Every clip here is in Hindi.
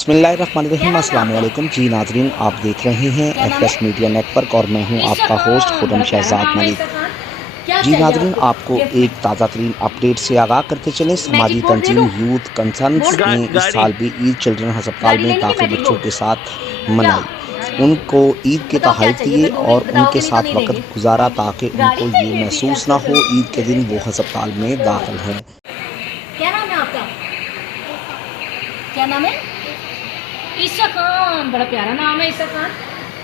बिस्मिल्लाहिर्रहमानिर्रहीम अस्सलाम वालेकुम जी नाजरीन, आप देख रहे हैं एफएस मीडिया नेटवर्क और मैं हूं आपका होस्ट खुदम शहजाद मलिक। जी नाजरीन, आपको एक ताज़ा तरीन अपडेट से आगाह करते चलें। समाजी तंजीम यूथ कंसर्न्स ने इस साल भी ईद चिल्ड्रन अस्पताल में दाखिल बच्चों के साथ मनाई। उनको ईद के तोहफे दिए और उनके साथ वक्त गुजारा ताकि उनको ये महसूस ना हो ईद के दिन वो अस्पताल में दाखिल हैं। क्या नाम है आपका? क्या नाम है? ईसा खान। बड़ा प्यारा नाम है ईसा खान।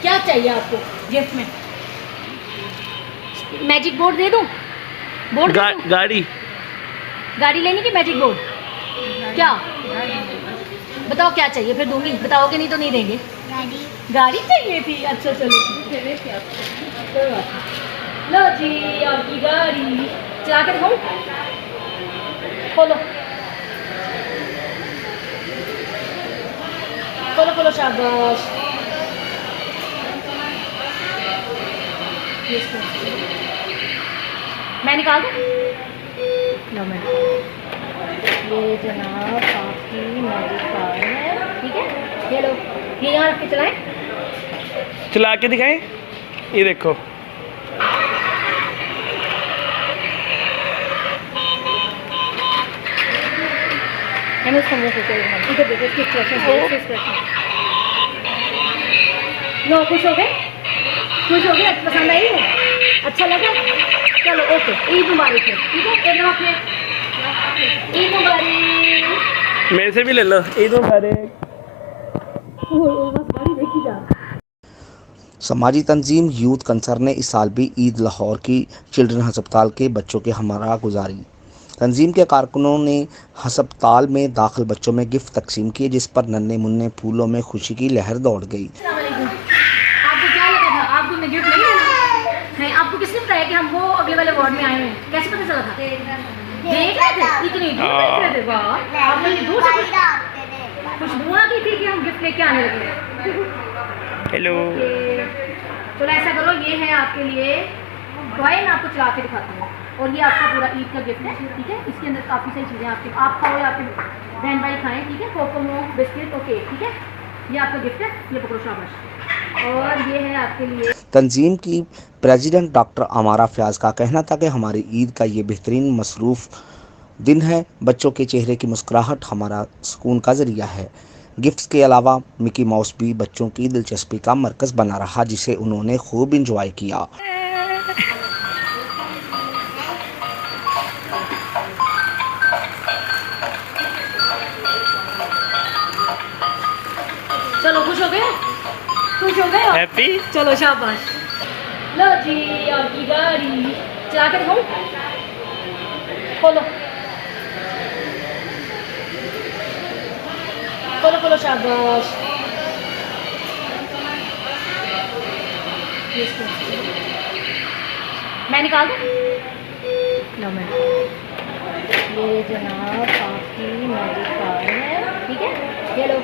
क्या चाहिए आपको गिफ्ट में? मैजिक बोर्ड दे दूं? बोर्ड दे दूं? गाड़ी लेनी कि मैजिक बोर्ड? क्या बताओ क्या चाहिए, फिर दूंगी। बताओगे नहीं तो नहीं देंगे। गाड़ी चाहिए थी। अच्छा चलो लो जी आपकी गाड़ी चला के दिखाऊं? खोलो खोलो खोलो, शाबाश। मैं निकाल दूँ? लो मैं ये जनाब आपकी मैजिक कार है, ठीक है। ये लो, ये यहाँ रख के चलाएं। चला के दिखाएं। ये देखो, मैंने उसका मुँह सोचा इधर देखो, इसकी एक्सप्रेशन। लो, खुश हो गए? खुश हो गए? पसंद आई है? अच्छा लगा? चलो ओके, ईद मुबारक है, ठीक है। एक दफ़ा ईद मुबारक। मेरे से भी ले लो। ईद मुबारक। बस गाड़ी देखी जा। समाजी तंजीम यूथ कंसर्न ने इस साल भी ईद लाहौर की चिल्ड्रन अस्पताल के बच्चों के हमरा गुजारी। तंजीम के कारकुनों ने अस्पताल में दाखिल बच्चों में गिफ्ट तकसीम किए, जिस पर नन्हे मुन्ने फूलों में खुशी की लहर दौड़ गई। आपको क्या लगा था? आपको मैं गिफ्ट नहीं लेना है? आपको किसने बताया कि हम वो अगले वाले वार्ड में आए हैं? कैसे पता चला था? देख रहे थे, इतनी दूर देख रहे थे। वाह, आपने दूर से खुशबू आ गई थी कि हम गिफ्ट लेके आने लगे। हेलो। चलो ऐसा करो, ये है आपके लिए टॉय। मैं आपको चला के दिखाती हूँ और ये आपका पूरा ईद का गिफ्ट है, ठीक है। इसके अंदर काफ़ी सारी चीज़ें आपके आप खाओ या आपके बहन भाई खाएं, ठीक है। कोकोमो बिस्किट ओके, ठीक है। ये आपका गिफ्ट है, ये पकड़ो शाबाश। और ये है आपके लिए। तंजीम की प्रेसिडेंट डॉक्टर अमारा फयाज का कहना था कि हमारी ईद का ये बेहतरीन मसरूफ़ दिन है। बच्चों के चेहरे की मुस्कुराहट हमारा सुकून का ज़रिया है। गिफ्ट्स के अलावा मिकी माउस भी बच्चों की दिलचस्पी का मरकज़ बना रहा, जिसे उन्होंने खूब इंजॉय किया। चलो खुश हो गए? खुश हो गए? हैप्पी। चलो शाबाश। लो जी आपकी गाड़ी चला के दिखाऊं? खोलो खोलो खोलो, शाबाश। मैं निकाल दूँ? लो मैं ये जनाब आपकी मैजिक कार है, ठीक है। ये लो,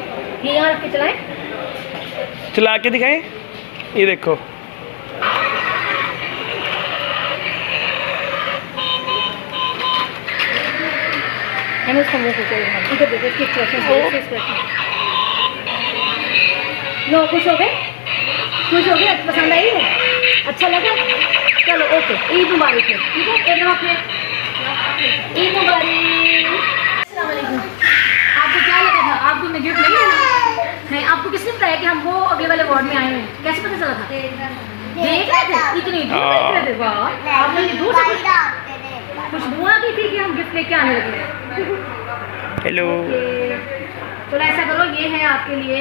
ये यहाँ रख के चलाएं। चला के दिखाएं। ये देखो, मैंने उसका मुँह सोचा इधर देखो, इसकी एक्सप्रेशन। लो, खुश हो गए? खुश हो गए? पसंद आई है? अच्छा लगा? चलो ओके, ईद मुबारक है, ठीक है। एक दफ़ा ईद मुबारक। अस्सलाम वालेकुम। आपको क्या लगा था? आपको मैं गिफ्ट नहीं लेना है? आपको किसने बताया कि हम वो अगले वाले वार्ड में आए हैं? कैसे पता चला था? देख रहे थे, इतनी दूर देख रहे थे। वाह, आपने दूर से खुशबू आ गई थी कि हम गिफ्ट लेके आने लगे। हेलो। चलो ऐसा करो, ये है आपके लिए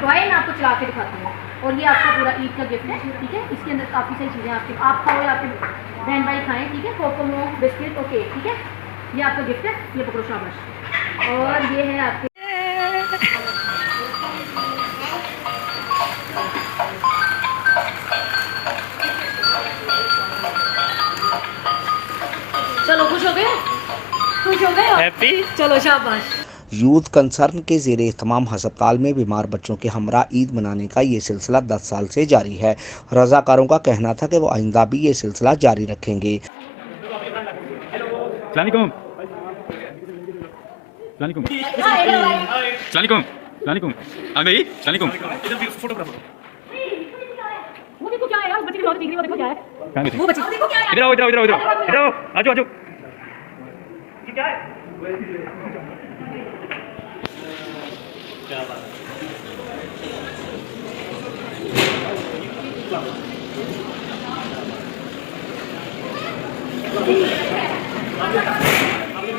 टॉय। मैं आपको चला के दिखाती हूँ और ये आपका पूरा ईद का गिफ्ट है, ठीक है। इसके अंदर काफ़ी सारी चीज़ें आपके आप खाओ या आपके बहन भाई खाएं, ठीक है। कोकोमो बिस्किट ओके, ठीक है। ये आपका गिफ्ट है, ये पकड़ो शाबाश। और ये है आपके। चलो खुश हो गए? खुश हो गए? हैप्पी। चलो शाबाश। यूथ कंसर्न के ज़ेर एहतमाम अस्पताल में बीमार बच्चों के हमरा ईद मनाने का ये सिलसिला 10 साल से जारी है। रज़ाकारों का कहना था कि वो आइंदा भी ये सिलसिला जारी रखेंगे। सलामुकुम। सलामुकुम। सलामुकुम। सलामकुम हाँ भाई सलामकुम वो देखो क्या है यार, उस बच्चे की मौत दिख रही है, वो देखो क्या है, कहाँ गई वो बच्ची देखो क्या है इधर आओ इधर आओ इधर आओ इधर आओ इधर आओ आजो आजो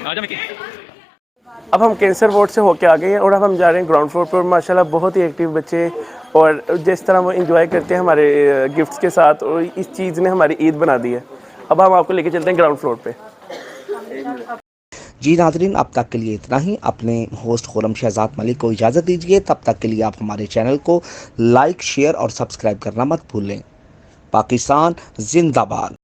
आजा मिकी अब हम कैंसर वार्ड से होके आ गए हैं और अब हम जा रहे हैं ग्राउंड फ्लोर पर। माशाल्लाह बहुत ही एक्टिव बच्चे, और जिस तरह वो एंजॉय करते हैं हमारे गिफ्ट्स के साथ, और इस चीज़ ने हमारी ईद बना दी है। अब हम आपको लेके चलते हैं ग्राउंड फ्लोर पे। जी नाजरीन, अब तक के लिए इतना ही। अपने होस्ट खुरम शहजाद मलिक को इजाज़त दीजिए। तब तक के लिए आप हमारे चैनल को लाइक, शेयर और सब्सक्राइब करना मत भूलें। पाकिस्तान जिंदाबाद।